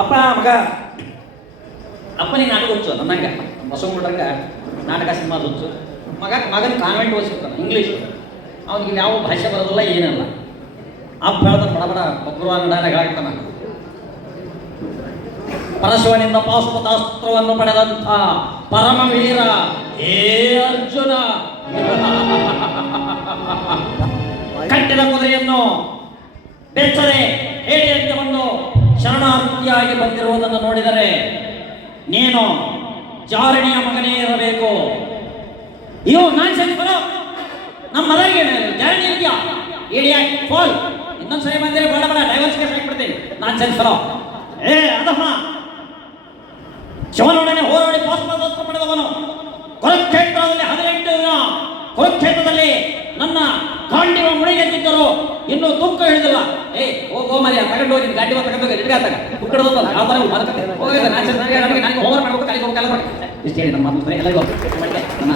ಅಪ್ಪ ಮಗ ಅಪ್ಪನಿಗೆ ನಾಟಕ ಹುಚ್ಚು ನನ್ನಂಗೆ ಬಸವನಗುಡ್ರಂಗ ನಾಟಕ ಸಿನಿಮಾ ಹುಚ್ಚು. ಮಗನ ಕಾನ್ವೆಂಟ್ ಓದಿಸಿರ್ತಾನೆ ಇಂಗ್ಲೀಷು, ಅವನಿಗೆ ಯಾವ ಭಾಷೆ ಬರೋದಿಲ್ಲ ಏನಲ್ಲ. ಅಪ್ಪ ಹೇಳ್ತಾನೆ ಬಡ ಬಡ ಬಬ್ರುವಾನ ಡೈಲಾಗ್ ಹೇಳ್ತಾನೆ, ಪರಶುವನಿಂದ ಪಾಶುಪತಾಸ್ತ್ರವನ್ನು ಪಡೆದಂಥ ಪರಮವೀರ ಹೇ ಅರ್ಜುನ, ಕಟ್ಟಿದ ಕುದುರೆಯನ್ನು ಬೆಚ್ಚದೆ ಹೇಳಿದಂತೆ ಬಂದು ಶರಣಾರ್ಥಿಯಾಗಿ ಬಂದಿರುವುದನ್ನು ನೋಡಿದರೆ ನೀನು ಜಾರಣಿಯ ಮಗನೇ ಇರಬೇಕು. ಇವು ನಾನ್ ಸೆನ್ಸ್ ನಮ್ಮ ಮದರಿಗೆ ಜಾರಣಿ ಇದೆಯಾ ಏಡಿಯಾ ಫಾಲ್ ಇನ್ನೊಂದ್ಸರಿ ಬಂದರೆ ಬೇಡ ಬೇಡ ಡೈವರ್ಸ್ ಕೇಸ್ ಹಾಕ್ಬಿಡ್ತೀನಿ. ನಾನ್ ಸೆನ್ಸ್ ಫಲೋ ಏ ಅದಮ್ಮ ಶಿವನೊಡನೆ ಹೋರಾಡಿ ಪಾಶುಪತಾಸ್ತ್ರ ಪಡೆದವನು, ಕುರುಕ್ಷೇತ್ರದಲ್ಲಿ 18 ದಿನ ಕುರುಕ್ಷೇತ್ರದಲ್ಲಿ ನನ್ನ ಗಾಂಡಿವ ಮುಳುಗೆದ್ದಿದ್ದರು, ಇನ್ನೂ ತೂಕ ಹಿಡಿದಿಲ್ಲ. ಏ ಹೋಗೋ ಮರಿ ತಗೊಂಡು ಹೋಗಿ ಗಾಂಡಿವ ತಗೊಂಡೋಗಿ ಇಟ್ಕಾತಾಗ ಕುಕ್ಕಡೋದಲ್ಲ ಯಾವ ಥರ ಬರ್ತದೆ ಹೋಗಿದ್ದೆ. ನನಗೆ ಹೋಮ್ವರ್ಕ್ ಮಾಡ್ಬೇಕು, ಕಾಲಿಗೆ ಹೋಗಿ ಕೆಲಸ ಮಾಡಿ ಇಷ್ಟು ಹೇಳಿ ನಮ್ಮ ಎಲ್ಲರಿಗೂ ನನ್ನ